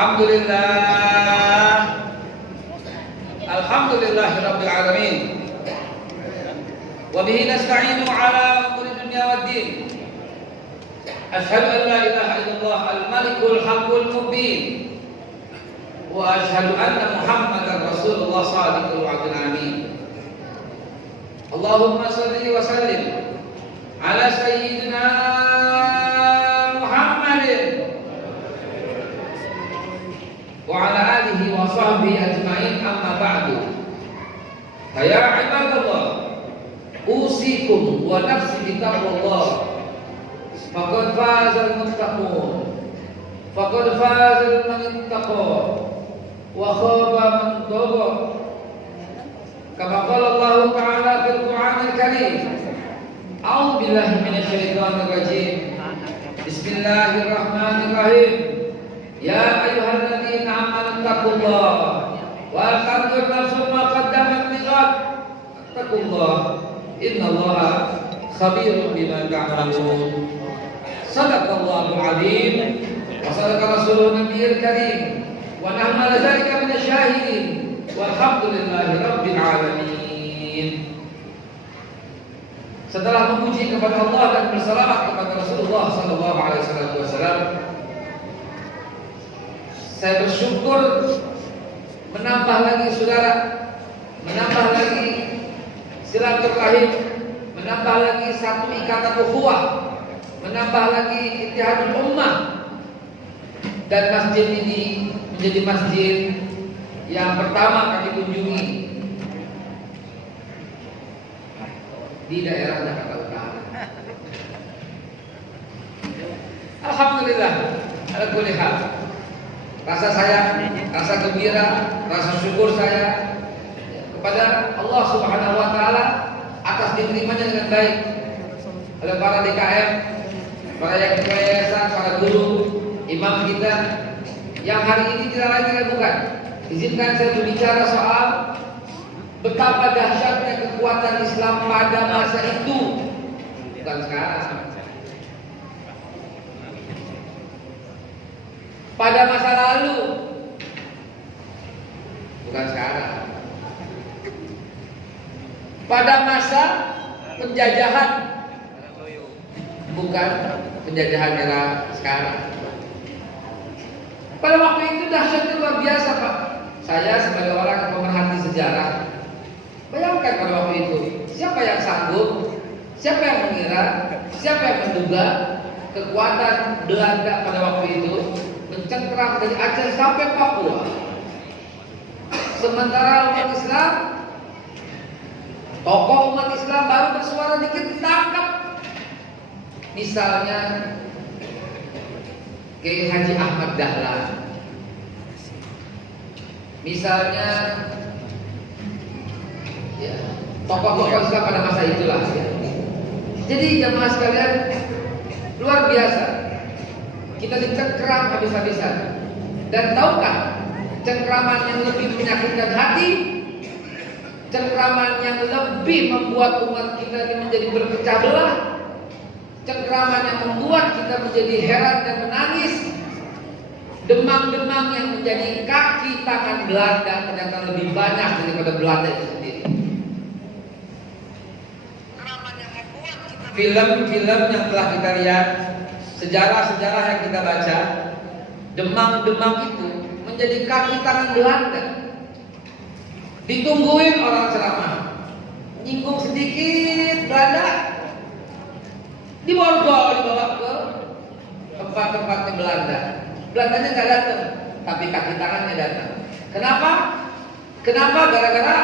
Alhamdulillah. Alhamdulillahirabbil alamin. Wa bihi nasta'inu ala umuri dunya waddin. Asyhadu an la ilaha illallah al-malikul haqqul mubin. Wa asyhadu anna Muhammadar Rasulullah shadiqul wa'dil amin. Allahumma shalli wa sallim ala sayyidina Muhammadin wa ala alihi wa sahbihi ajma'in, amma ba'du. Ya ibadallah, usikum wa nafsi bitaqwallah. Faqad fazal muttaqun. Faqad fazal man ittaqa wa khaba man tagha. Kama qala Allah Ta'ala fil Qur'anil Karim. A'udzu billahi minasyaitonir rajim. Bismillahirrahmanirrahim. Ya ayyuhalladzina amanu taqullaha wa tanzur nafsum ma qaddamat lighad. Taqullaha innallaha khabirun bima ta'malun. Sadaqallahul azim wa sadaqa rasulun nabiyil karim wa nahnu ala dzalika minasyahidin walhamdulillahi rabbil alamin. Setelah memuji kepada Allah dan bersalawat kepada Rasulullah sallallahu alaihi wasallam, saya bersyukur menambah lagi saudara, menambah lagi silaturahim, menambah lagi satu ikatan ukhuwah, menambah lagi ittihadul ummah, dan masjid ini menjadi masjid yang pertama kami kunjungi di daerah Jakarta Utara. Alhamdulillah, ala kulli hal. Rasa saya, rasa gembira, rasa syukur saya kepada Allah Subhanahu wa taala atas diterimanya dengan baik oleh para DKM, para yang yayasan, para guru, imam kita yang hari ini tidak lain dan bukan. Izinkan saya berbicara soal betapa dahsyatnya kekuatan Islam pada masa itu, bukan sekarang. Pada masa lalu, bukan sekarang. Pada masa penjajahan, bukan penjajahan era sekarang. Pada waktu itu dahsyatnya luar biasa, Pak. Saya sebagai orang yang pemerhati sejarah, bayangkan pada waktu itu, siapa yang sanggup, siapa yang mengira, siapa yang menduga kekuatan Belanda pada waktu itu mencengkeram dari Aceh sampai Papua. Sementara umat Islam, tokoh umat Islam baru bersuara dikit ditangkap. Misalnya Kiai Haji Ahmad Dahlan, misalnya ya, tokoh-tokoh Islam pada masa itulah ya. Jadi jamaah sekalian, luar biasa. Kita dicengkeram habis-habisan. Dan tahukah cengkeraman yang lebih menyakitkan hati, cengkeraman yang lebih membuat umat kita ini menjadi berpecah belah, cengkeraman yang membuat kita menjadi heran dan menangis, demam-demam yang menjadi kaki tangan Belanda ternyata lebih banyak daripada Belanda itu sendiri. Film-film yang telah kita lihat, sejarah-sejarah yang kita baca, demam-demam itu menjadi kaki tangan Belanda. Ditungguin orang ceramah, nyinggung sedikit Belanda, diborgol, dibawa ke tempat-tempatnya Belanda. Belandanya nggak datang, tapi kaki tangannya datang. Kenapa? Kenapa? Gara-gara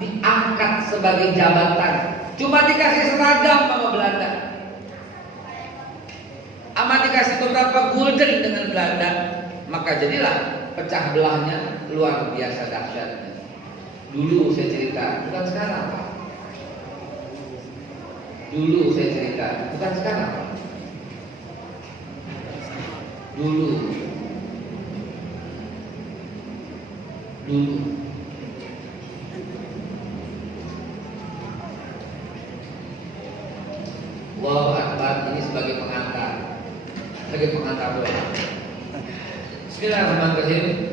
diangkat sebagai jabatan. Cuma dikasih seragam sama Belanda, ama dikasih beberapa gulden dengan Belanda, maka jadilah pecah belahnya luar biasa dahsyatnya. Dulu saya cerita, bukan sekarang, Pak. Dulu saya cerita, bukan sekarang, Pak. Dulu. Allahu Akbar, ini sebagai pengantar doa. Bismillahirrahmanirrahim.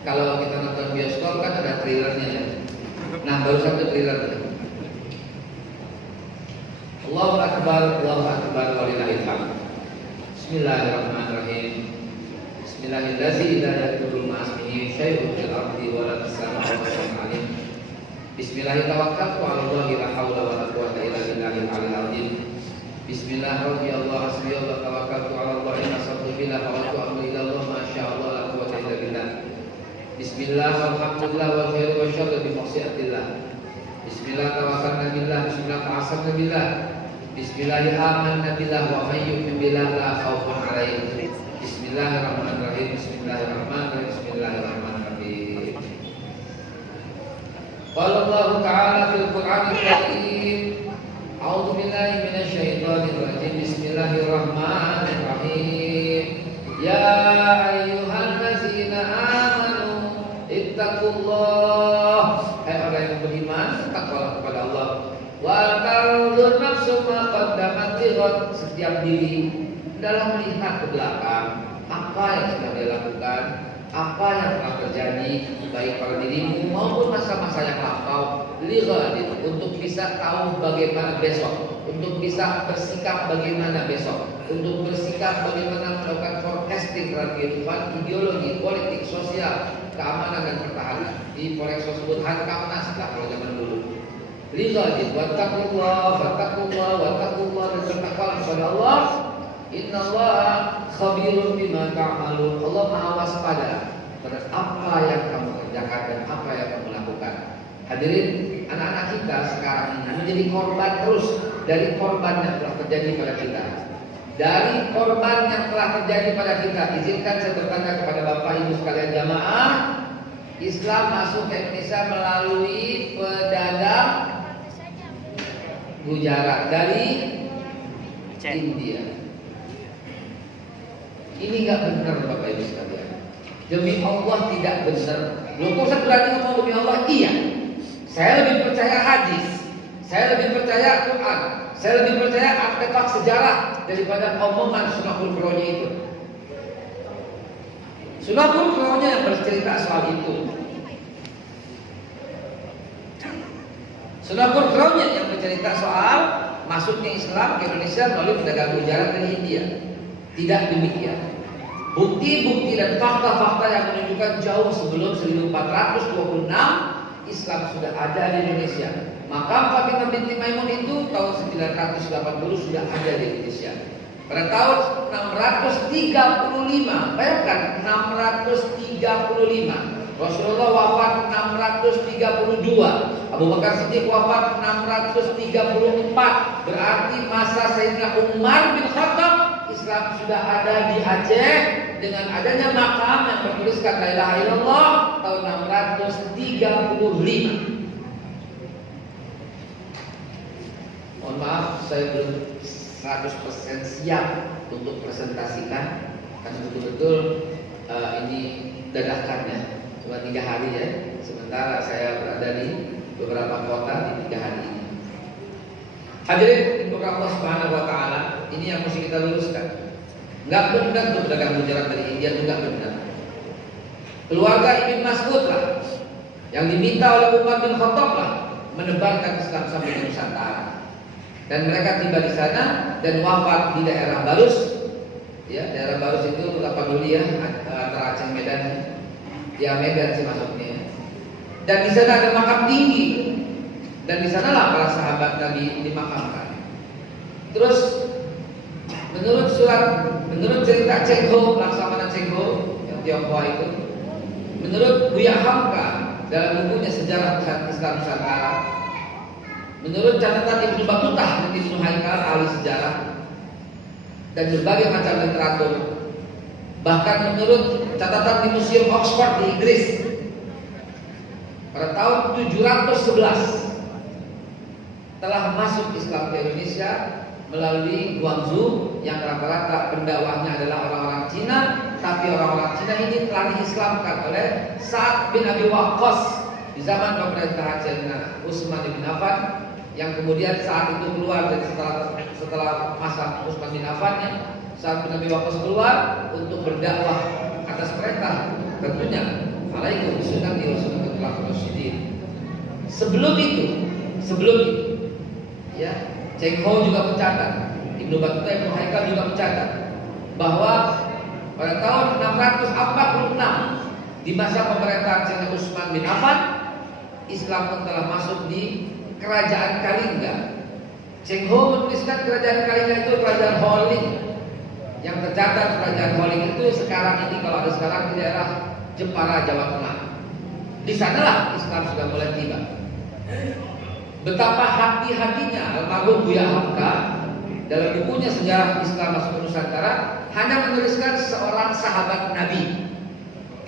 Kalau kita nonton bioskop kan ada trailernya ya. Nah, baru satu trailer. Allahu Akbar, walillahil hamd. Bismillahirrahmanirrahim. Bismillahirrahmanirrahim. La yadurru ma'asmihi syai'un fil ardi wa la fis samaa'i. Bismillahirrahmanirrahim. Allahi la haula wa la quwwata illa billahil aliyyil azim. Bismillahirrahmanirrahim. Hasbi Allah tawakkaltu 'ala Allah inna sabtu billah wa tawakkaltu ila Allah ma syaa Allah la quwwata illa billah. Bismillah walhamdulillah wa khairu wa syarru bi maksiatillah. Bismillah tawakkalna billah, bismillah ta'assabna billah. Bismillah amanna billah wa may yu'min billah la khaufun 'alaihim. Bismillahirrahmanirrahim. Bismillahirrahmanirrahim. Bismillahirrahmanirrahim. Qala Allah Ta'ala fil Qur'anil Karim. A'udzu billahi minasy syaithanir rajim. Bismillahirrahmanirrahim. Ya ayyuhallazina amanu ittaqullah. Hai orang yang beriman, takwalah kepada Allah. Wa tanzur nafsum ma qaddamat lighad. Setiap diri dalam melihat ke belakang apa yang sudah dia lakukan, apa yang telah terjadi baik pada dirimu maupun masa-masa yang lampau, lighad, untuk bisa tahu bagaimana besok, untuk bisa bersikap bagaimana besok, untuk bersikap bagaimana melakukan forecasting terhadap kehidupan, ideologi, politik, sosial, keamanan dan pertahanan. Di Polexo sebut Hankamnas lah kalau zaman dulu. Lighad, wattaqullah, wattaqullah, dan bertakwalah kepada Allah. Innallaha khabirun bima ta'malun. Allah Maha waspada pada apa yang kamu kerjakan dan apa yang kamu lakukan. Hadirin, anak-anak kita sekarang ini menjadi korban terus dari korban yang telah terjadi pada kita. Dari korban yang telah terjadi pada kita, izinkan saya bertanya kepada Bapak Ibu sekalian jamaah, Islam masuk ke Indonesia melalui pedagang Gujarat dari India. Ini nggak benar Bapak Ibu sekalian. Demi Allah tidak benar. Loh kok saya berani ngomong demi Allah? Iya. Saya lebih percaya hadis, saya lebih percaya Quran, saya lebih percaya artefak sejarah daripada omongan Sunahul Qur'annya itu. Sunahul Qur'annya yang bercerita soal itu. Sunahul Qur'annya yang bercerita soal masuknya Islam ke Indonesia melalui pedagang Gujarat dari India. Tidak demikian. Bukti-bukti dan fakta-fakta yang menunjukkan jauh sebelum 1426 Islam sudah ada di Indonesia. Makam Fatimah binti Maimun itu tahun 980 sudah ada di Indonesia. Pada tahun 635, bayangkan 635. Rasulullah wafat 632. Abu Bakar Siddiq wafat 634. Berarti masa Sayyidina Umar bin Khattab Islam sudah ada di Aceh dengan adanya makam yang bertuliskan La ilaha illallah tahun 635. Mohon maaf saya belum 100% siap untuk presentasikan karena betul-betul ini dadakannya cuma 3 hari ya. Sementara saya berada di beberapa kota di 3 hari ini. Hadirin untuk Allah Subhanahu wa taala, ini yang mesti kita luruskan. Enggak benar untuk pedagang Gujarat dari India itu enggak benar. Keluarga Ibn Mas'ud lah yang diminta oleh Umar bin Khattab lah menebarkan Islam sampai ke Nusantara. Dan mereka tiba di sana dan wafat di daerah Barus. Ya, daerah Barus itu apa dulu ya, antara Aceh Medan. Ya Medan sih masuknya. Dan di sana ada makam tinggi. Dan di sanalah para sahabat Nabi dimakamkan. Terus menurut cerita Cengho, Laksamana Cengho yang Tionghoa itu, menurut Buya Hamka dalam bukunya Sejarah Islam Nusantara, menurut catatan Ibnu Battuta dan Ibnu Haikal ahli sejarah dan berbagai macam literatur, bahkan menurut catatan di Museum Oxford di Inggris pada tahun 711 telah masuk Islam ke Indonesia melalui Guangzhou yang rata-rata pendakwahnya adalah orang-orang Cina, tapi orang-orang Cina ini telah diislamkan oleh Sa'ad bin Abi Waqqas di zaman pemerintahan Sayyidina Utsman bin Affan, yang kemudian saat itu keluar dari setelah masa Utsman bin Affan, Sa'ad bin Abi Waqqas keluar untuk berdakwah atas perintah tentunya alaikum bisunnati wa sunnatul khulafaur rasyidin. Sebelum itu ya, Cheng Ho juga mencatat, Ibnu Battuta, Ibnu Haikal juga mencatat bahwa pada tahun 646 di masa pemerintahan Sayyidina Utsman bin Affan, Islam pun telah masuk di kerajaan Kalingga. Cheng Ho menuliskan kerajaan Kalingga itu kerajaan Holing. Yang tercatat kerajaan Holing itu sekarang ini, kalau ada sekarang, di daerah Jepara, Jawa Tengah. Di sanalah Islam sudah mulai tiba. Betapa hati-hatinya almarhum Buya Hamka dalam bukunya Sejarah Islam Masuk Nusantara hanya menuliskan seorang sahabat Nabi,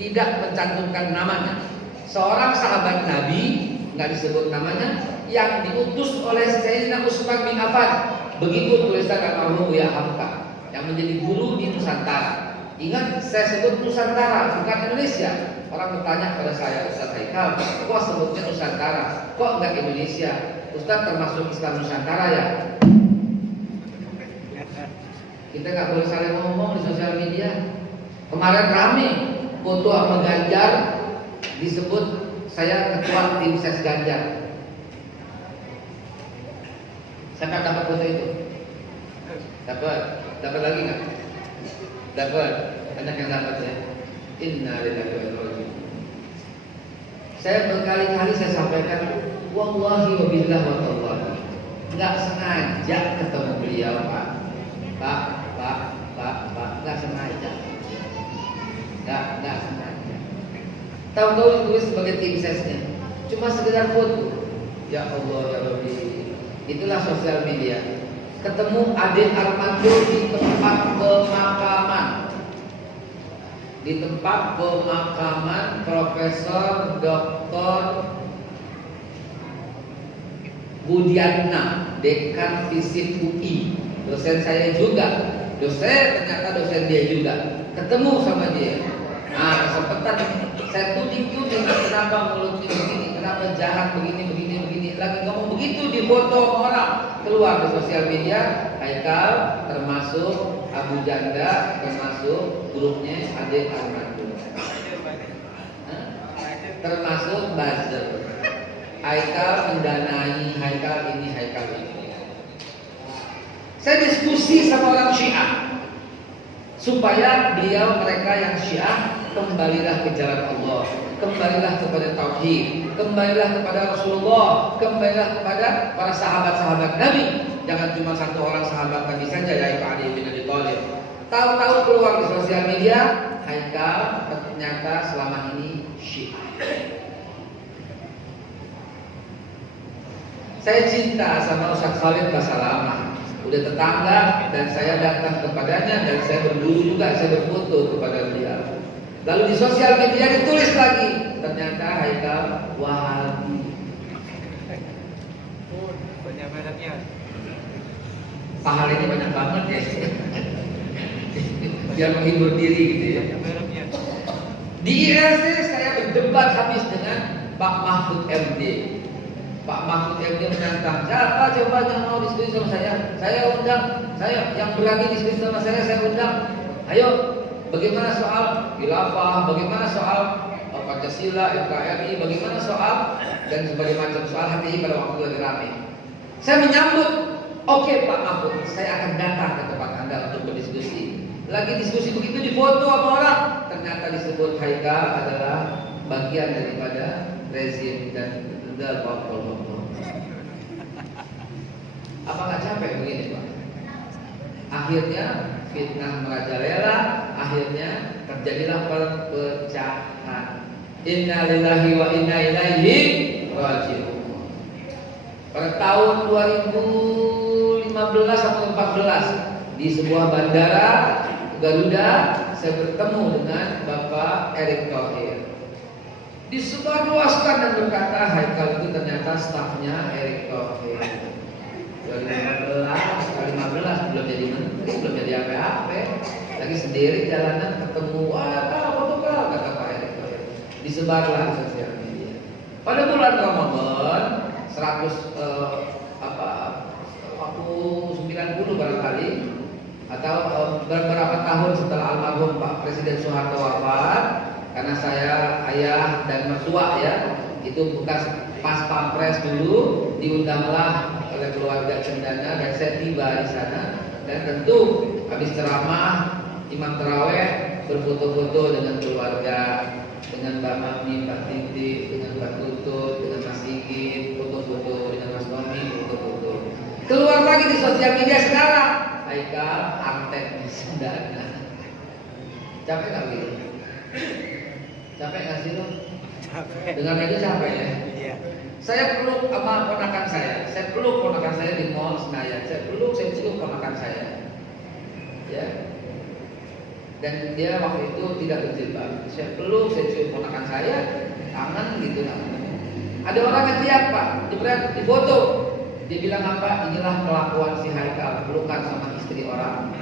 tidak mencantumkan namanya. Seorang sahabat Nabi, nggak disebut namanya, yang diutus oleh Sayyidina Utsman bin Affan. Begitu tulisan almarhum Buya Hamka yang menjadi guru di Nusantara. Ingat, saya sebut Nusantara, bukan Indonesia. Orang bertanya pada saya, Ustaz Haikal, kok sebutnya Nusantara, kok enggak Indonesia? Ustaz, termasuk Islam Nusantara ya? Kita nggak boleh saling ngomong di sosial media. Kemarin rame foto sama Ganjar, disebut saya ketua tim ses Ganjar. Saya dapat foto itu. Dapat lagi nggak? Dapat, banyak yang dapat ya. Inna lillahi wa inna ilaihi raji'un. Saya berkali-kali saya sampaikan, wallahi wa billahi wa tallahi, nggak sengaja ketemu beliau, Pak, nggak sengaja, nggak sengaja. Tahu-tahu ditulis sebagai tim sesnya, cuma sekedar foto. Ya Allah ya Rabbi, itulah sosial media. Ketemu Ade Armando di tempat pemakaman Profesor Dr. Budiatna, Dekan Fisip UI, dosen saya juga, ternyata dosen dia juga. Ketemu sama dia. Nah, kesempatan saya tuding, kenapa mulutnya begini, kenapa jahat begini. Lagi ngomong begitu di foto orang, keluar di sosial media. Haikal termasuk Abu Janda, termasuk grupnya Ade Armando, termasuk buzzer. Haikal mendanai, Haikal ini, Haikal ini. Saya diskusi sama orang Syiah supaya mereka yang Syiah kembalilah ke jalan Allah, kembalilah kepada tauhid, kembalilah kepada Rasulullah, kembalilah kepada para sahabat-sahabat Nabi. Jangan cuma satu orang sahabat Nabi saja, yaitu Ali bin Abi Thalib. Tahu-tahu keluar di sosial media, Haikal ternyata selama ini Syiah. Saya cinta sama Ustaz Khalid Basalamah, udah tetangga, dan saya datang kepadanya dan saya berburu juga, saya berfoto kepada beliau. Lalu di sosial media ditulis lagi, ternyata Haikal Wahabi. Banyak mereknya. Pahala ini banyak banget ya. Biar menghibur diri gitu ya. Di IRC saya berdebat habis dengan Pak Mahfud MD. Pak Mahfud MD menantang, siapa coba yang mau diskusi sama saya? Saya undang, saya yang berani diskusi sama saya undang. Ayo, bagaimana soal khilafah, bagaimana soal Pancasila, NKRI, bagaimana soal dan sebagainya macam soal HTI pada waktu lagi ramai. Saya menyambut, oke Pak Mahfud, saya akan datang ke tempat Anda untuk berdiskusi. Lagi diskusi begitu difoto sama orang, ternyata disebut Haikal adalah bagian daripada rezim dan dendal Pol. Apa nggak capek begini Pak? Akhirnya fitnah merajalela, akhirnya terjadilah perpecahan. Inna lillahi wa inna ilaihi raji'un. Pada tahun 2015 atau 2014 di sebuah bandara Garuda, saya bertemu dengan Bapak Erick Thohir. Disebarluaskan dan berkata Haikal itu ternyata stafnya Erick Thohir. 2015 belum jadi menteri, belum jadi apa-apa, lagi sendiri jalanan ketemu, kata Pak Erick Thohir. Disebarlah di sosial media. Pada bulan Ramadan 90 barangkali, atau beberapa tahun setelah almarhum Pak Presiden Soeharto wafat, karena saya ayah dan mertua ya, itu bekas pas pampres dulu, diundanglah oleh keluarga Cendana dan saya tiba di sana, dan tentu habis ceramah imam taraweh berfoto-foto dengan keluarga, dengan Mbak Mami, Mbak Titi, dengan Mbak Tutut, dengan Mas Sigit, foto-foto dengan Mas Nomi, foto-foto. Keluar lagi di sosial media sekarang, Haikal Artek di Cendana. Capek nggak gitu? Capek nggak sih lo? Capek. Dengan itu capek ya? Iya. Saya peluk sama ponakan saya peluk ponakan saya di mall Senayan, saya cium ponakan saya. Ya. Dan dia waktu itu tidak berjilbab. Saya peluk, saya cium ponakan saya, tangan gitu namanya. Ada orang yang lihat Pak, di foto. Dia bilang apa? Inilah kelakuan si Haikal, pelukan sama istri orang.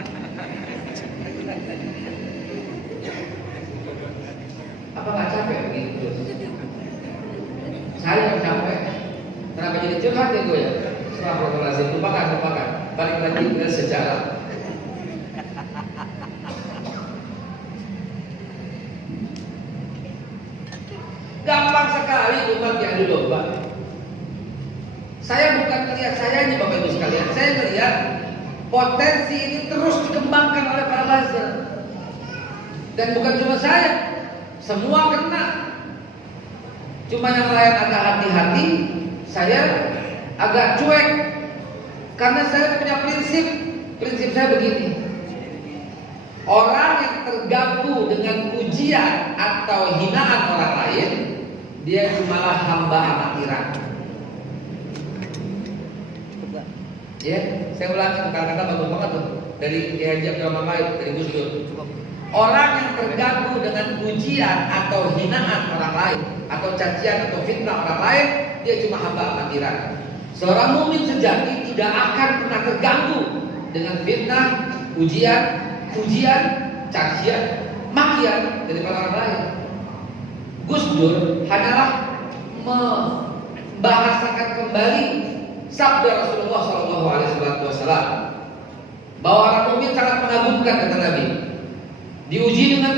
Apa nggak capek begitu terus? Saya yang capek. Kenapa jadi curhat ya gue ya? Astagfirullahaladzim, lupakan. Balik lagi ke sejarah. Gampang sekali umat diadu domba. Saya bukan melihat saya ini Bapak Ibu sekalian, saya melihat potensi ini terus dikembangkan oleh para buzzer. Dan bukan cuma saya, semua kena. Cuma yang lain agak hati-hati, saya agak cuek. Karena saya punya prinsip saya begini. Orang yang terganggu dengan pujian atau hinaan orang lain, dia cumalah hamba amatiran. Ya, saya ulangi kata-kata bagus banget tuh dari Haji Abdul Mamait dari Gus Dur. Orang yang terganggu dengan pujian atau hinaan orang lain atau cacian atau fitnah orang lain, dia cuma hamba amatiran. Seorang mukmin sejati tidak akan pernah terganggu dengan fitnah, pujian, cacian, makian dari orang lain. Gus Dur hanyalah membahasakan kembali sabda Rasulullah SAW bahwa orang mukmin sangat mengagumkan kata Nabi. Diuji dengan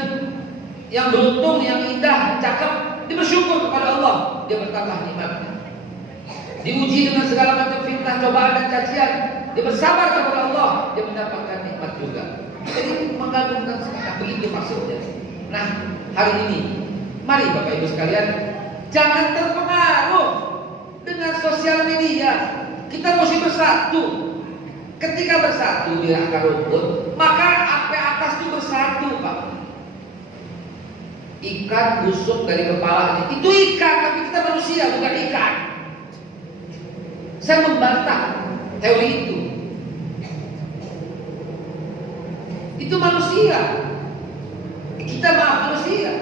yang beruntung, yang indah, cakep, dia bersyukur kepada Allah, dia bertambah nikmatnya. Diuji dengan segala macam fitnah, cobaan dan cacian, dia bersabar kepada Allah, dia mendapatkan nikmat juga. Jadi mengagumkan sangat, begitu maksudnya. Nah, hari ini mari Bapak Ibu sekalian, jangan terpengaruh dengan sosial media. Kita mesti bersatu. Ketika bersatu di akar rumput, maka apa atas itu bersatu, Pak. Ikan busuk dari kepalanya, itu ikan, tapi kita manusia, bukan ikan. Saya membantah teori itu. Itu manusia. Kita manusia.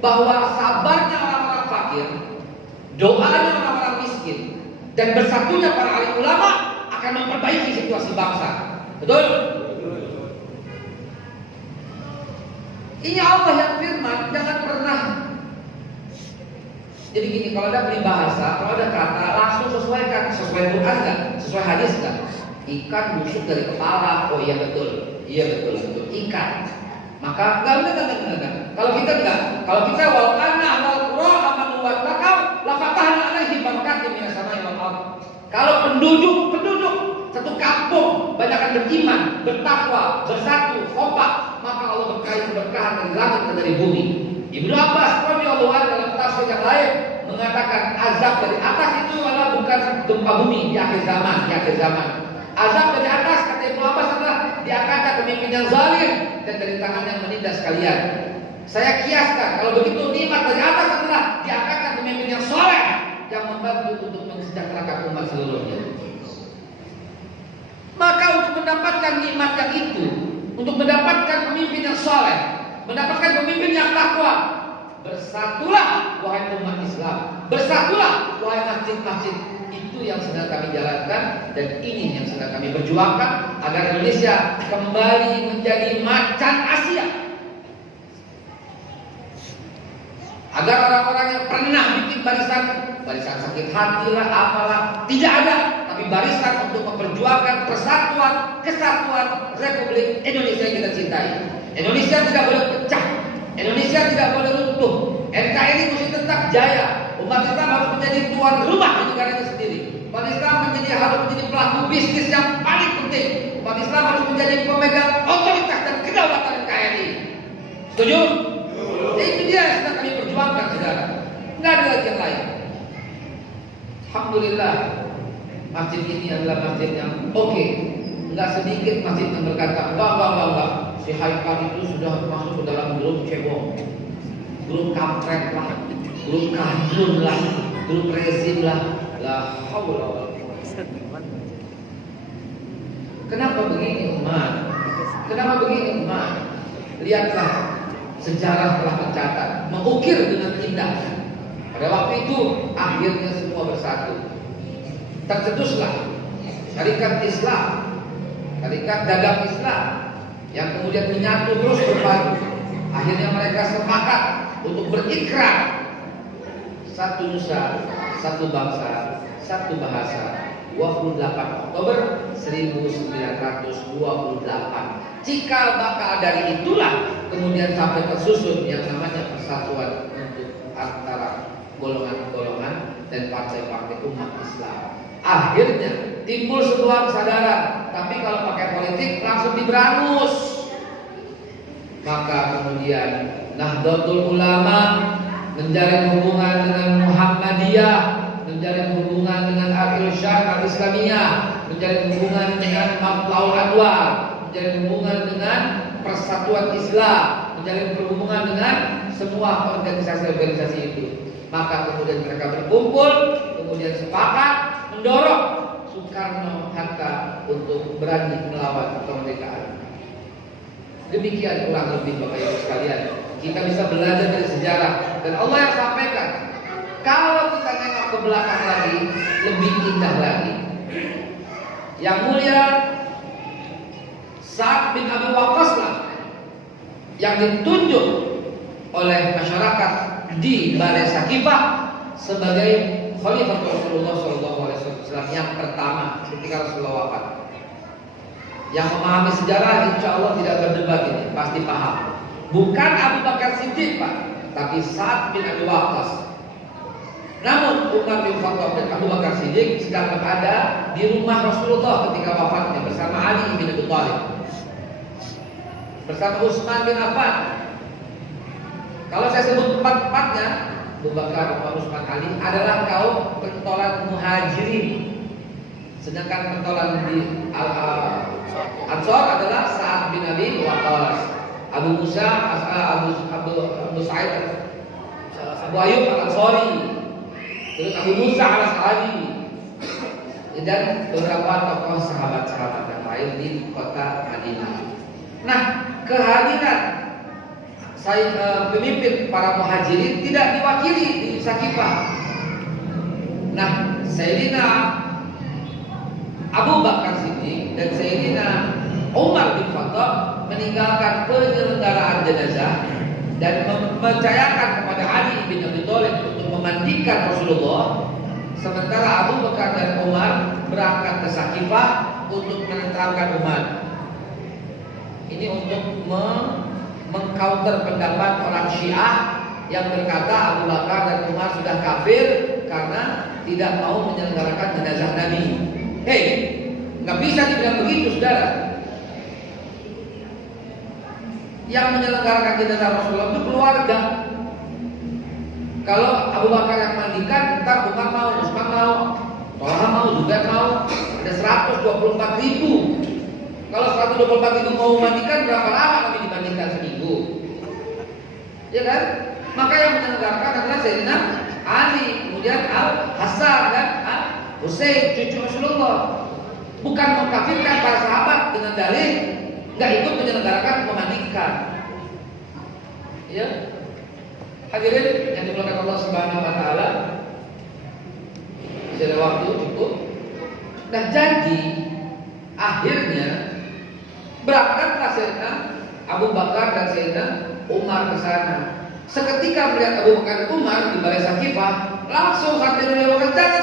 Bahwa sabarnya orang-orang fakir, doanya orang-orang miskin, dan bersatunya para alim ulama akan memperbaiki situasi bangsa. Betul? Ini Allah yang firman, jangan pernah. Jadi gini, kalau ada peribahasa, kalau ada kata, langsung sesuaikan. Sesuai Quran enggak? Sesuai hadis enggak? Ikan busuk dari kepala. Oh iya betul. Iya betul. Ikan. Maka enggak. Kalau kita enggak. Kalau kita wal anna wal qura amanu wa taqaw la fatahna alaihim barakatin minas samai wal ardh. Kalau penduduk satu kampung banyakkan beriman, bertakwa, bersatu, kompak, maka Allah berkahi keberkahan dari langit dan dari bumi. Ibnu Abbas radhiyallahu anhu dalam tafsir yang lain mengatakan azab dari atas itu adalah bukan gempa bumi di akhir zaman. Azab dari atas kata Ibnu Abbas adalah diangkatkan pemimpin yang zalim dan dari tangan yang menindas kalian. Saya kiaskan kalau begitu nikmat dari atas adalah diangkatkan pemimpin yang soleh yang membantu untuk mensejahterakan umat seluruhnya. Maka untuk mendapatkan nikmat yang itu, untuk mendapatkan pemimpin yang soleh, mendapatkan pemimpin yang takwa, bersatulah wahai umat Islam, bersatulah wahai masjid-masjid. Itu yang sedang kami jalankan dan ini yang sedang kami perjuangkan agar Indonesia kembali menjadi macan Asia. Agar orang-orang yang pernah bikin barisan sakit hati lah, apalah, tidak ada, tapi barisan untuk memperjuangkan persatuan kesatuan Republik Indonesia yang kita cintai. Indonesia tidak boleh pecah, Indonesia tidak boleh runtuh. NKRI mesti tetap jaya. Umat Islam harus menjadi tuan rumah di negaranya sendiri. Umat Islam harus menjadi pelaku bisnis yang paling penting. Umat Islam harus menjadi pemegang otoritas dan kedaulatan NKRI. Setuju? Itu dia yang sedang kami perjuangkan, saudara. Nggak ada lagi yang lain. Alhamdulillah, masjid ini adalah masjid yang oke. Nggak sedikit masjid yang berkata, enggak. Si Haikal itu sudah masuk ke dalam grup cebong, grup kampret lah, grup kadrun lah, grup rezim lah. La haula wala quwwata. Kenapa begini umat? Kenapa begini umat? Lihatlah, sejarah telah mencatat, mengukir dengan indah. Pada waktu itu akhirnya semua bersatu. Tercetuslah syarikat Islam, syarikat dagang Islam yang kemudian menyatu terus berpadu. Akhirnya mereka sepakat untuk berikrar, satu nusa, satu bangsa, satu bahasa. 28 Oktober 1928. Cikal bakal dari itulah kemudian sampai tersusun yang namanya persatuan untuk antara golongan-golongan dan partai-partai umat Islam. Akhirnya timbul sebuah kesadaran, tapi kalau pakai politik langsung diberangus. Maka kemudian Nahdlatul Ulama menjalin hubungan dengan Muhammadiyah, menjalin hubungan dengan Al-Irsyad Al-Islamiyah, menjalin hubungan dengan Matla'ul Anwar, menjalin hubungan dengan Persatuan Islam, menjalin hubungan dengan semua organisasi-organisasi itu. Maka kemudian mereka berkumpul, kemudian sepakat mendorong Soekarno-Hatta untuk berani melawan kemerdekaan. Demikian kurang lebih Bapak Ibu sekalian, kita bisa belajar dari sejarah dan Allah yang sampaikan. Kalau kita nengok ke belakang lagi, lebih indah lagi. Yang mulia Sa'ad bin Abi Waqqas lah yang ditunjuk oleh masyarakat di Balai Sakifah sebagai Khalifah Rasulullah SAW yang pertama ketika Rasulullah wafat. Yang memahami sejarah insya Allah tidak berdebat, ini pasti paham. Bukan Abu Bakar Siddiq Pak, tapi Sa'ad bin Abi Waqqas. Namun Umar bin Khattab dan Abu Bakar Siddiq sedang berada di rumah Rasulullah ketika wafatnya bersama Ali bin Abi Thalib, bersama Utsman bin Affan. Kalau saya sebut empat-empatnya, Abu Bakar, Umar, Utsman, Ali adalah kaum pentolan Muhajirin. Sedangkan pentolan di Ansor adalah Sa'ad bin Abi Waqqas, Abu Musa, Abu Sa'id, Abu Ayyub Al-Ansari, terus Abu Musa Al-Ash'ari, dan beberapa tokoh sahabat-sahabat yang lain di kota Madinah. Nah, kehadiran pemimpin para muhajirin tidak diwakili di Sakifah. Nah, Sayyidina Abu Bakar Siddiq dan Sayyidina Umar bin Khattab meninggalkan penyelenggaraan jenazah dan mempercayakan kepada Ali bin Abi Thalib untuk memandikan Rasulullah, sementara Abu Bakar dan Umar berangkat ke Sakifah untuk menenteramkan umat. Ini untuk mengcounter pendapat orang Syiah yang berkata Abu Bakar dan Umar sudah kafir karena tidak mau menyelenggarakan jenazah Nabi. Hei, nggak bisa dibilang begitu, saudara. Yang menyelenggarakan jenazah Rasulullah itu keluarga. Kalau Abu Bakar yang mandikan, ntar Umar mau, Utsman mau, Tolha mau, Zubair mau. Ada 124.000. Kalau 124.000 mau mandikan, berapa lama kami dimandikan? Seminggu, ya kan? Maka yang menyelenggarakan adalah Sayyidina Ali, kemudian Al Hasan dan Al Husain, cucu Rasulullah. Bukan mengkafirkan para sahabat dengan dalil nggak ikut menyelenggarakan memandikan. Ya, hadirin yang dimuliakan Allah Subhanahu Wa Taala, masih ada waktu cukup. Nah, jadi akhirnya berangkatlah Sayyidina Abu Bakar dan Sayyidina Umar ke sana. Seketika melihat Abu Bakar dan Umar di Balai Sakifah, langsung sampai beliau berkata, "Jangan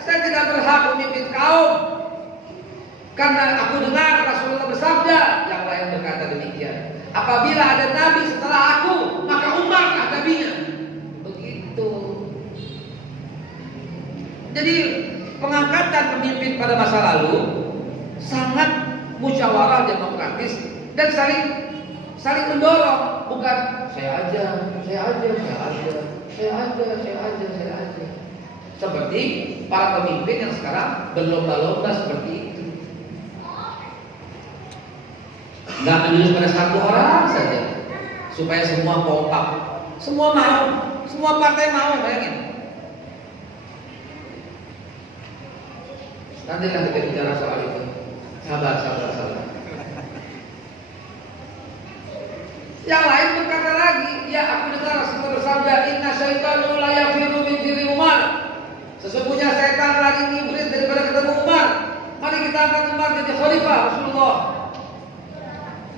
saya tidak berhak memimpin kaum. Karena aku dengar Rasulullah bersabda, yang lain berkata demikian. Apabila ada nabi setelah aku, maka Umarlah nabinya. Begitu. Jadi pengangkatan pemimpin pada masa lalu sangat musyawarah demokratis dan saling mendorong, bukan saya aja. Seperti para pemimpin yang sekarang berlomba-lomba seperti itu. Nggak menjurus pada satu orang saja, supaya semua kompak, semua mau, semua partai mau, bayangin. Nantilah kita bicara soal itu. Sabar. Yang lain berkata lagi, ya aku dengar Rasulullah bersabda, inna syaitanu la yafiru min diri Umar. Sesungguhnya setan lari iblis daripada ketemu Umar. Mari kita angkat Umar jadi khalifah Rasulullah.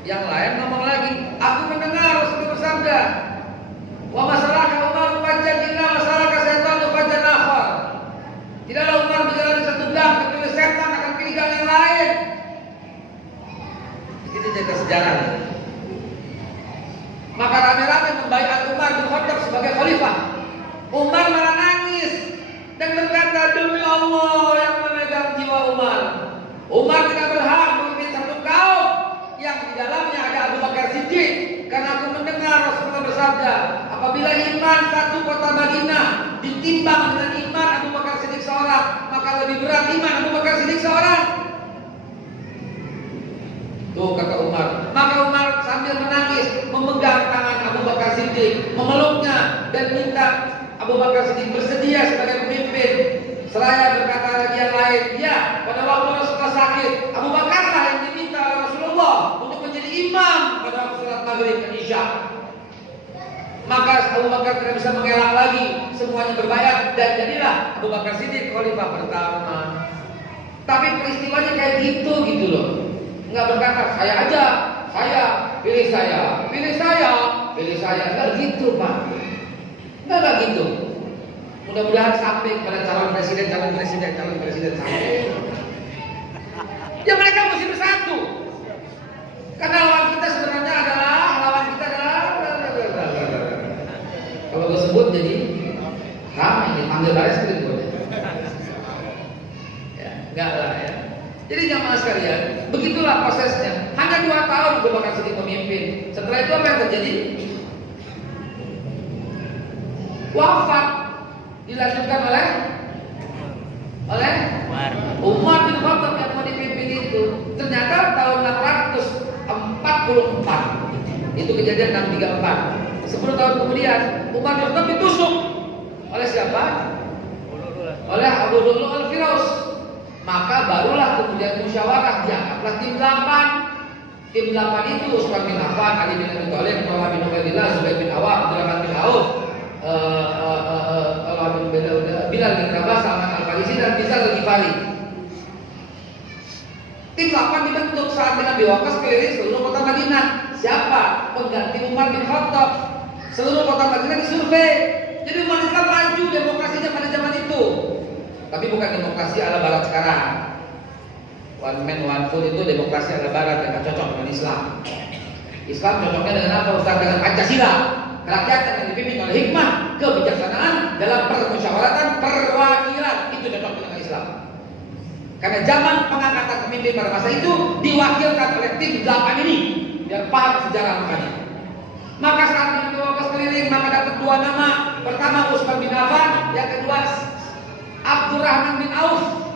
Yang lain ngomong lagi, aku mendengar Rasulullah bersabda, wa masalaka Umar fajjan illa masalaka setan fajjan akhar. Tidaklah Umar menjalani satu gang, kecuali setan akan pilih gang yang lain. Itu cerita sejarah. Maka rame-rame membaiat Umar bin Khattab sebagai khalifah. Umar malah nangis dan berkata, demi Allah yang memegang jiwa Umar, Umar tidak berhak memimpin satu kaum yang di dalamnya ada Abu Bakar Siddiq. Karena aku mendengar Rasulullah bersabda, apabila iman satu kota Madinah ditimbang dengan iman Abu Bakar Siddiq seorang, maka lebih berat iman Abu Bakar Siddiq seorang. Tuh kata Umar. Maka Umar sambil menangis memegang tangan Abu Bakar Siddiq, memeluknya dan minta Abu Bakar Siddiq bersedia sebagai pemimpin. Seraya berkata lagi yang lain, ya pada waktu Rasulullah sakit, Abu Bakarlah yang diminta oleh Rasulullah untuk menjadi imam pada waktu sholat maghrib dan isya. Maka Abu Bakar tidak bisa mengelak lagi, semuanya berbayar dan jadilah Abu Bakar Siddiq khalifah pertama. Tapi peristiwanya kayak gitu loh. Enggak berkata saya aja, pilih saya, enggak gitu Pak. Enggak gitu. Mudah-mudahan sampai kepada calon presiden sampai. Ya mereka mesti bersatu. Karena lawan kita sebenarnya adalah kalau gue sebut jadi ramai dipanggil baris gitu gue. Ya, enggak lah ya. Jadi jamaah sekalian, begitulah prosesnya. Hanya 2 tahun Abu Bakar Siddiq memimpin. Setelah itu apa yang terjadi? Wafat, dilanjutkan oleh Umar bin Khattab yang mau dipimpin itu. Ternyata tahun 644, itu kejadian 634. 10 tahun kemudian Umar bin Khattab ditusuk oleh siapa? Oleh Abu Lu'lu' al-Firaus. Maka barulah kemudian musyawarah, diangkatlah tim 8. Tim 8 itu Utsman bin Affan, Ali bin Abi Thalib, Talha bin Ubaidillah, Zubair bin Awam, Abdurrahman bin Auf, Bilal bin Rabah, Salman al-Farisi dan Bizal al-Ghifari. Tim 8 dibentuk saat Nabi Waqqas keliling seluruh kota Madinah. Siapa pengganti Umar bin Khattab? Seluruh kota Madinah disurvei. Jadi umat Islam maju demokrasinya pada zaman itu. Tapi bukan demokrasi ala barat sekarang. One man one vote itu demokrasi ala barat yang cocok dengan Islam. Islam cocoknya dengan apa? Ustaz, dengan Pancasila. Kerakyatan yang dipimpin oleh hikmah, kebijaksanaan dalam permusyawaratan perwakilan, itu cocok dengan Islam. Karena zaman pengangkatan pemimpin pada masa itu diwakilkan oleh tim 8 ini, biar paham sejarah makanya. Maka saat Nabi Waqqas keliling, maka dapat 2 nama. Pertama Utsman bin Affan, yang kedua Abdurrahman bin Auf.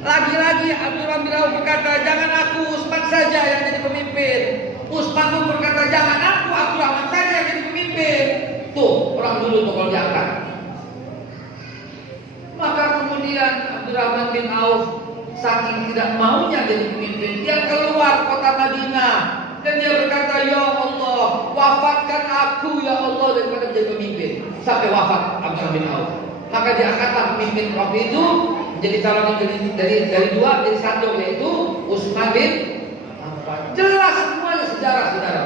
Lagi-lagi Abdurrahman bin Auf berkata, jangan aku, Utsman saja yang jadi pemimpin. Utsman pun berkata, jangan aku, Abdurrahman saja yang jadi pemimpin. Tuh, orang dulu tuh kalau diangkat. Maka kemudian Abdurrahman bin Auf saking tidak maunya jadi pemimpin, dia keluar kota Madinah dan dia berkata, ya Allah, wafatkan aku ya Allah daripada menjadi pemimpin. Sampai wafat Abdurrahman bin Auf. Maka diangkatlah pemimpin waktu itu menjadi calon dari 2 jadi 1, yaitu Utsman bin Affan. Jelas semuanya sejarah, saudara.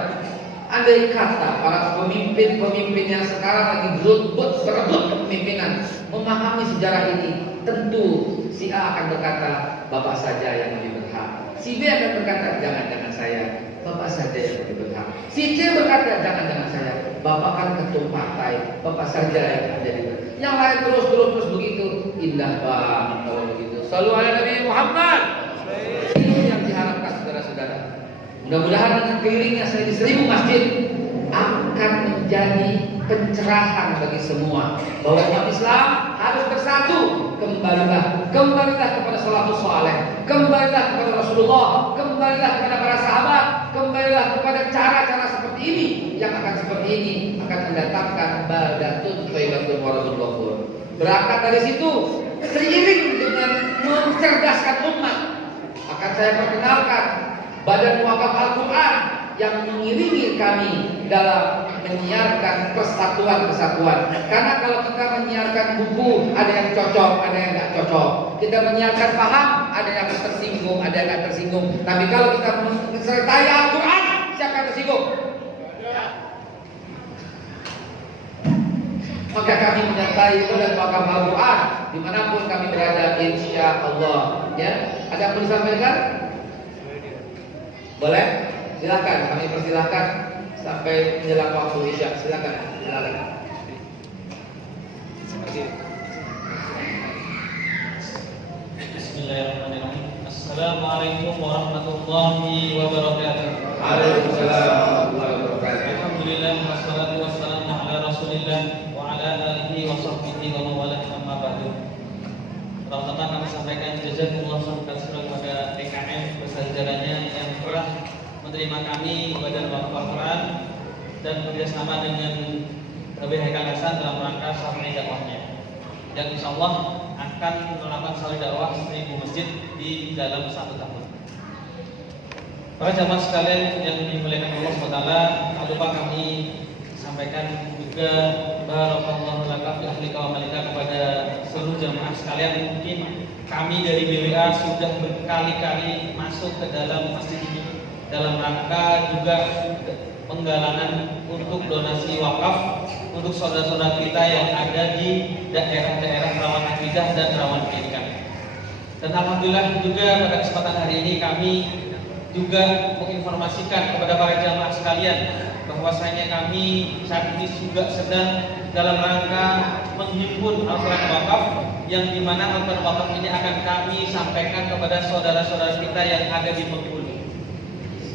Andai kata para pemimpin yang sekarang lagi berebut kepemimpinan memahami sejarah ini, tentu si A akan berkata, Bapak saja yang lebih berhak. Si B akan berkata, jangan-jangan saya, Bapak saja yang lebih berhak. Si C berkata, jangan-jangan saya, Bapak kan ketua partai, Bapak saja yang menjadi berhak. Yang lain terus begitu. Indah banget kalau begitu. Shallu ala Nabi Muhammad. Itu yang diharapkan saudara-saudara. Mudah-mudahan dengan kelilingnya saya di 1000 masjid akan menjadi pencerahan bagi semua bahwa umat Islam harus bersatu. Kembalilah kepada salafus saleh, kembalilah kepada Rasulullah, kembalilah kepada para sahabat, kembalilah kepada cara-cara seperti ini yang akan seperti ini akan mendatangkan baldatun thayyibatun wa rizqun ghafur. Berangkat dari situ seiring dengan mencerdaskan umat akan saya perkenalkan Badan Wakaf Al-Quran yang mengiringi kami dalam menyiarkan persatuan-kesatuan. Karena kalau kita menyiarkan buku, ada yang cocok, ada yang nggak cocok. Kita menyiarkan paham, ada yang tersinggung, ada yang nggak tersinggung. Tapi kalau kita mensertai Al-Quran, siapa yang tersinggung? Maka kami menyertai Badan Wakaf Al-Quran dimanapun kami berada, insya Allah. Ya, ada yang perlu disampaikan? Boleh? Silakan, kami persilahkan sampai menjelang waktu isya. Silakan. Bismillahirrahmanirrahim. Assalamualaikum warahmatullahi wabarakatuh. Waalaikumsalam warahmatullahi wabarakatuh. Alhamdulillah wassalatu wassalamu ala Rasulillah wa ala alihi wa sahbihi wa mawalah amma ba'du. Pertama kami sampaikan jazakumullah khairan kepada DKM beserta jajarannya yang telah menerima kami Badan Wakaf Al-Quran dan bekerjasama dengan BHK Hasan dalam rangka safari dakwahnya. Dan insya Allah akan melakukan safari dakwah 1000 masjid di dalam 1 tahun. Para jamaah sekalian yang dimuliakan Allah SWT, tak lupa kami sampaikan juga barakallahu laka fi ahlika wa malika kepada seluruh jamaah sekalian. Mungkin kami dari BWA sudah berkali-kali masuk ke dalam masjid ini dalam rangka juga penggalangan untuk donasi wakaf untuk saudara-saudara kita yang ada di daerah-daerah rawan akidah dan rawan pendidikan. Dan alhamdulillah juga pada kesempatan hari ini kami juga menginformasikan kepada para jamaah sekalian bahwasanya kami saat ini juga sedang dalam rangka menghimpun Al-Quran wakaf yang dimana Al-Quran wakaf ini akan kami sampaikan kepada saudara-saudara kita yang ada di Bengkulu.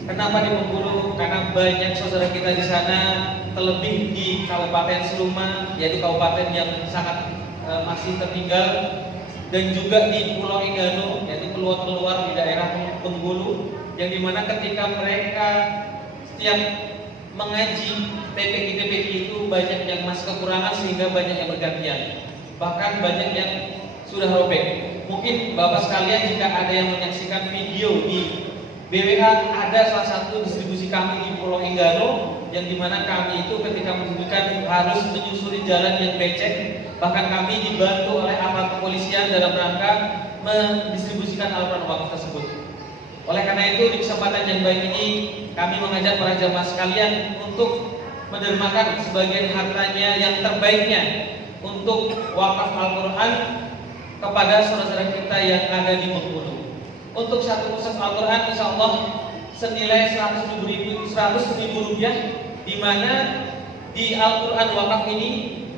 Kenapa di Bengkulu? Karena banyak saudara kita di sana, terlebih di Kabupaten Seluma, yaitu kabupaten yang sangat masih tertinggal, dan juga di Pulau Enggano, yaitu keluar di daerah Bengkulu, yang dimana ketika mereka setiap mengaji PPK itu banyak yang masih kekurangan sehingga banyak yang bergantian, bahkan banyak yang sudah robek. Mungkin Bapak sekalian jika ada yang menyaksikan video di BWA, ada salah satu distribusi kami di Pulau Enggano yang dimana kami itu ketika menunjukkan harus menyusuri jalan yang becek, bahkan kami dibantu oleh aparat kepolisian dalam rangka mendistribusikan Al-Quran wakaf tersebut. Oleh karena itu di kesempatan yang baik ini kami mengajak para jamaah sekalian untuk mendermakan sebagian hartanya yang terbaiknya untuk wakaf Al-Quran kepada saudara-saudara kita yang ada di Bengkulu. Untuk satu mushaf Al-Quran insya Allah senilai 100.000 rupiah, di mana di Al-Quran wakaf ini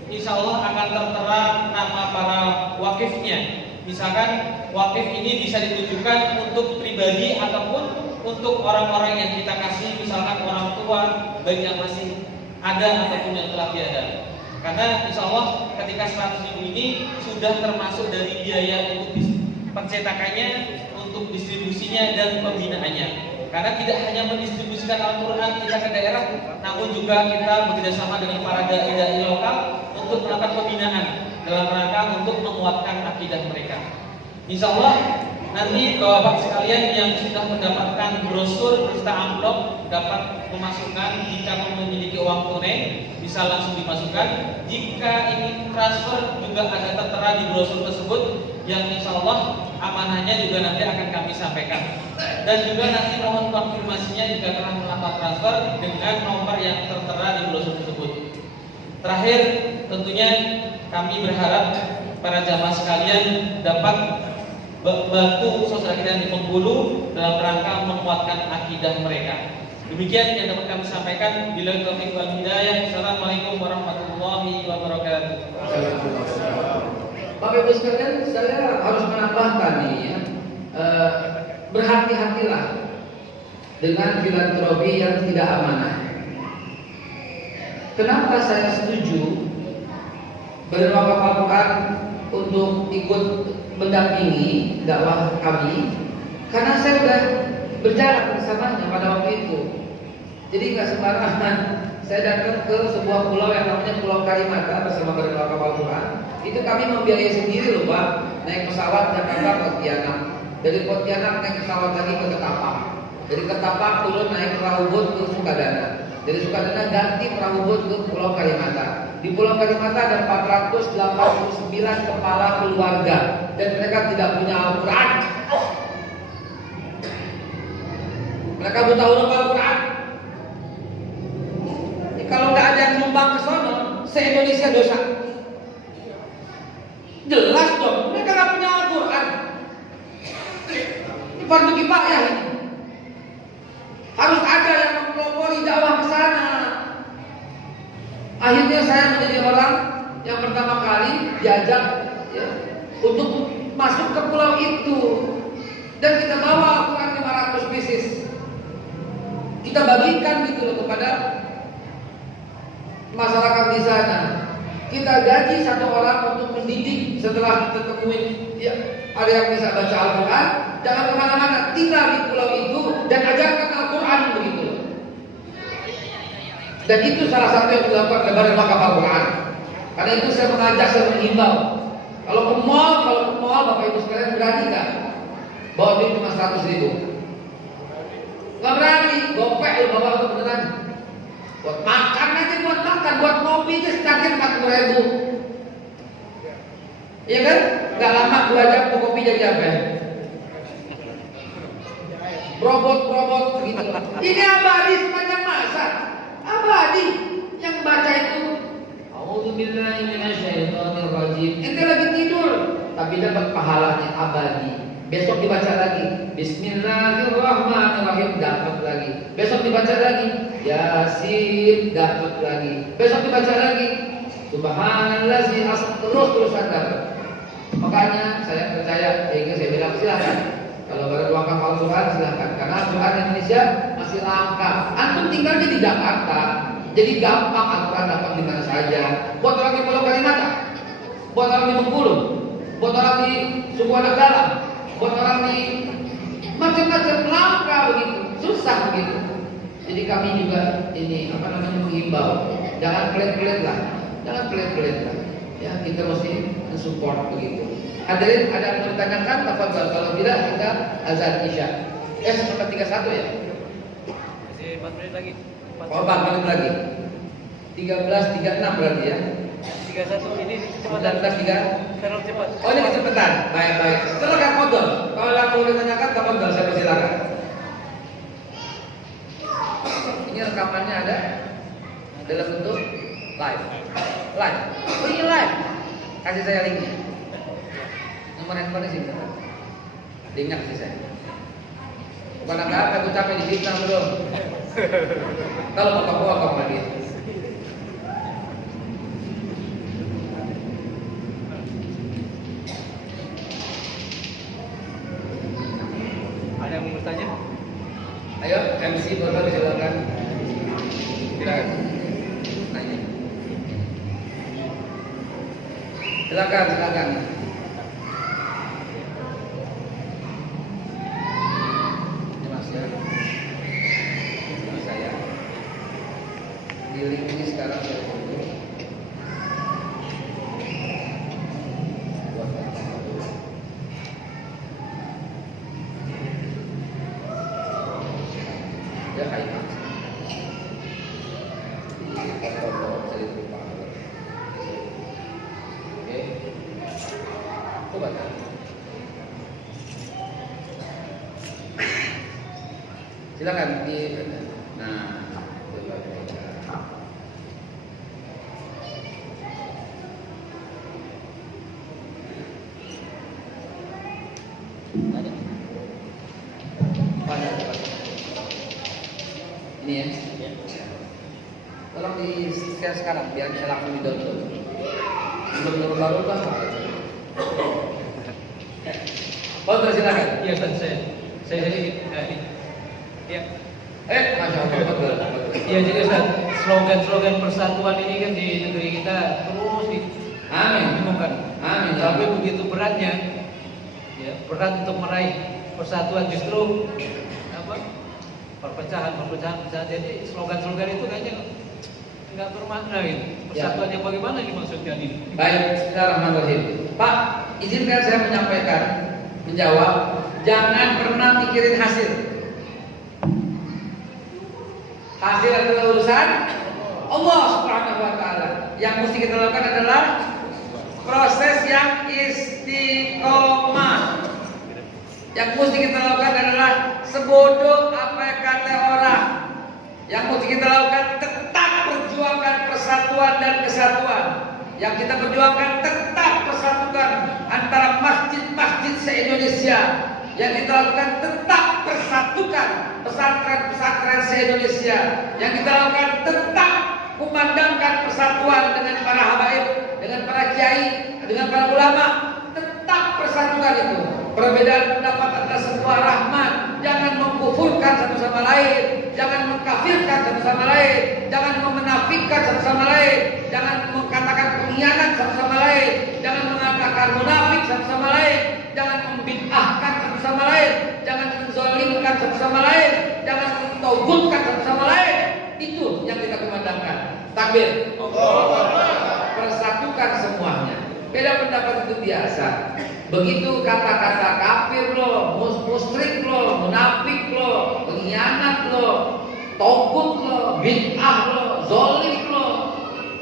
insya Allah akan tertera nama para wakifnya. Misalkan wakif ini bisa ditujukan untuk pribadi ataupun untuk orang-orang yang kita kasih, misalkan orang tua baik yang masih ada ataupun yang telah tiada. Karena insya Allah ketika 100.000 ini sudah termasuk dari biaya untuk percetakannya, untuk distribusinya dan pembinaannya. Karena tidak hanya mendistribusikan Al-Quran kita ke daerah, namun juga kita bekerjasama dengan para dai-dai lokal untuk melakukan pembinaan dalam rangka untuk menguatkan akidah mereka. Insya Allah nanti Bapak sekalian yang sudah mendapatkan brosur serta amplop dapat memasukkan. Jika memiliki uang tunai bisa langsung dimasukkan. Jika ini transfer juga ada tertera di brosur tersebut yang insya Allah amanahnya juga nanti akan kami sampaikan. Dan juga nanti mohon konfirmasinya jika telah melakukan transfer dengan nomor yang tertera di brosur tersebut. Terakhir tentunya kami berharap para jamaah sekalian dapat bantu saudara kita yang di Bengkulu dalam rangka menguatkan akidah mereka. Demikian yang dapat kami sampaikan. Bila taufiq wal hidayah. Assalamualaikum warahmatullahi wabarakatuh. Bapak Ibu sekalian, saya harus menambahkan nih ya, berhati-hatilah dengan filantropi yang tidak amanah. Kenapa saya setuju beberapa Al-Quran untuk ikut mendampingi dakwah kami? Karena saya sudah berjalan bersamanya pada waktu itu. Jadi nggak sembarangan. Saya datang ke sebuah pulau yang namanya Pulau Karimata bersama beberapa kapal Quran. Itu kami membiayai sendiri loh Pak. Naik pesawat Jakarta Pontianak. Dari Pontianak naik pesawat lagi ke Ketapang. Dari Ketapang turun naik perahu bot ke Sukadana. Dari Sukadana ganti perahu bot ke Pulau Karimata. Di Pulau Karimata ada 489 kepala keluarga dan mereka tidak punya Al-Quran. Mereka buta huruf Al-Quran. Kalau nggak ada yang nyumbang ke sono, se-Indonesia dosa. Jelas dong, mereka nggak punya Al-Quran. Ini fardu kifayah ini. Harus ada yang mempelopori dakwah ke sana. Akhirnya saya menjadi orang yang pertama kali diajak ya, untuk masuk ke pulau itu. Dan kita bawa Al-Quran 500 pieces. Kita bagikan gitu loh kepada masyarakat di sana. Kita gaji satu orang untuk mendidik. Setelah kita temuin ya, ada yang bisa baca Al-Quran, jangan kemana-mana, tinggal di pulau itu dan ajarkan Al-Quran begitu. Dan itu salah satu yang dilakukan oleh Badan Wakaf Al-Quran. Karena itu saya mengajak, saya menghimbau. Kalau ke mall Bapak Ibu sekalian berani nggak bawa duit cuma 100.000? Nggak berani, gopek lu bawa itu beneran. Buat makan aja, buat kopi aja secangkir 40.000. Iya kan? Gak lama 2 jam tuh kopi jadi apa? Robot gitu. Ini abadi sepanjang masa. Abadi yang baca itu. A'udzubillahi minasyaitonirrajim. Ente lagi tidur, tapi dapat pahalanya abadi. Besok dibaca lagi Bismillahirrahmanirrahim, dapat lagi. Besok dibaca lagi Yasin, dapat lagi. Besok dibaca lagi Subhanallazi terus dapat. Makanya saya percaya, sehingga saya bilang silahkan. Kalau Badan Wakaf Al-Quran silahkan. Karena Al-Quran Indonesia masih langka. Antum tinggalnya di Jakarta, jadi gampang Al-Quran dapat di mana saja. Buat orang di Pulau Karimata, buat orang di Bengkulu, buat orang di suku anak dalam, buat orang di macam-macam langka begitu, susah begitu. Jadi kami juga ini menghimbau, jangan pelit-pelit lah. Ya, kita mesti mensupport begitu. Hadirin, ada yang mau ditanyakan? Tafadhol. Kalau tidak, kita azan Isya. 31 ya? Masih 4 menit lagi. 4 menit lagi. 13.36 berarti ya? 31 ini cepat. 19.3. Terlalu cepat. Oh, ini kecepatan. Baik. Silakan kodol. Kalau yang mau ditanyakan, tafadhol, saya persilakan. Ini rekamannya ada dalam bentuk live. Oh iya live. Kasih saya linknya. Nomor handphone di sini. Linknya kasih saya. Bukan apa-apa, aku capek difitnah belum. Kalau bapak lagi. Ada yang mau bertanya? Ayo, MC Bapak silakan. Silakan. Nanya. Silakan. Ini Mas ya. Ini saya. Di link ini sekarang saya tunggu. Ya kayak Oke. Coba kan. Silakan di Ini ya. Tolong di share sekarang biar bisa langsung di download. Belum baru kan? Oh, silakan. Iya Ustaz, saya sedikit. Iya. Masya Allah. Iya jadi Ustaz, slogan-slogan persatuan ini kan di negeri kita terus dibingungkan. Amin. Tapi begitu beratnya, ya berat untuk meraih persatuan justru perpecahan. Jadi slogan-slogan itu kayaknya nggak bermakna gitu. Persatuan yang bagaimana dimaksudkan ini? Baik, bismillahirrahmanirrahim. Pak, izinkan saya menjawab. Jangan pernah mikirin hasil. Hasil adalah urusan Allah Subhanahu wa taala. Yang mesti kita lakukan adalah proses yang istiqomah. Yang mesti kita lakukan adalah sebodoh apa yang kata orang. Yang mesti kita lakukan tetap perjuangkan persatuan dan kesatuan. Yang kita perjuangkan tetap persatukan antara masjid-masjid se-Indonesia. Yang kita lakukan tetap persatukan pesantren-pesantren se-Indonesia. Yang kita lakukan tetap kumandangkan persatuan dengan para habaib, dengan para kiai, dengan para ulama. Tetap persatukan itu. Perbedaan pendapat adalah sebuah rahmat. Jangan mengkufurkan satu sama lain, jangan mengkafirkan satu sama lain, jangan menafikan satu sama lain, jangan mengatakan pengkhianat satu sama lain, jangan mengatakan munafik satu sama lain, jangan membid'ahkan satu sama lain, jangan menzalimkan satu sama lain, jangan mentauhidkan satu sama lain. Itu yang kita kumandangkan. Takbir. Persatukan semuanya. Beda pendapat itu biasa. Begitu kata-kata kafir lo, musyrik lo, munafik lo, pengkhianat lo, togut lo, bid'ah lo, zalim lo,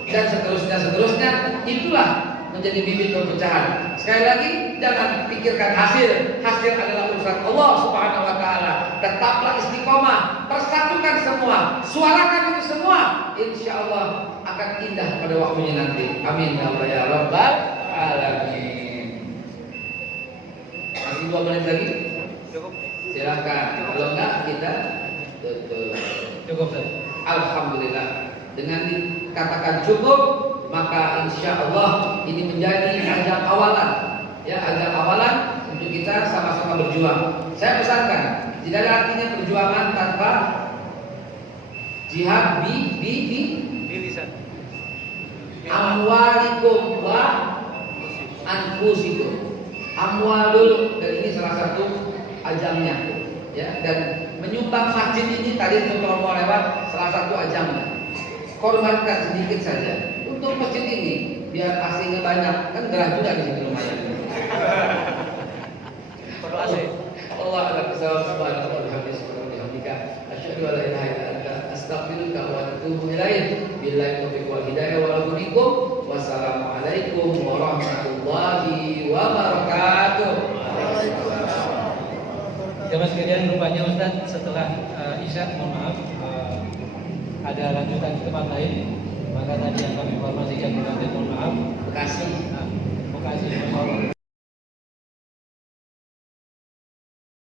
dan seterusnya, itulah menjadi bibit perpecahan. Sekali lagi, jangan pikirkan hasil. Hasil adalah urusan Allah Subhanahu wa taala. Tetaplah istiqomah, persatukan semua, suarakan itu semua. Insya Allah akan indah pada waktunya nanti. Amin ya Allah ya Rabbal alamin. Masih 2 menit lagi? Cukup. Silakan. Kalau enggak kita tutup. Cukup Ustaz. Alhamdulillah. Dengan dikatakan cukup, maka insya Allah ini menjadi ajang awalan, ya, ajang awalan untuk kita sama-sama berjuang. Saya pesankan, tidak ada artinya perjuangan tanpa jihad Lisan. amwalikum wa anfusikum. Amwalul, dan ini salah satu ajangnya, ya, dan menyumbang masjid ini tadi untuk mau lewat salah satu ajangnya. Korbankan sedikit saja untuk masjid ini biar aslinya banyak, kan gerah juga di sini lumayan. Perlu AC. Allah ala kesalahan subhanahu wa ta'ala. Asyhadu an la ilaha illa anta astaghfiruka wa atubu ilaik. Billahi taufiq wal hidayah wa bikum. Wassalamualaikum warahmatullahi wabarakatuh. Jamaah sekalian, rupanya Ustaz setelah Isya, mohon maaf, ada lanjutan ke tempat lain. Maka tadi yang kami informasikan berlanjut, mohon maaf. Bekasi. Bekasi, Masya Allah.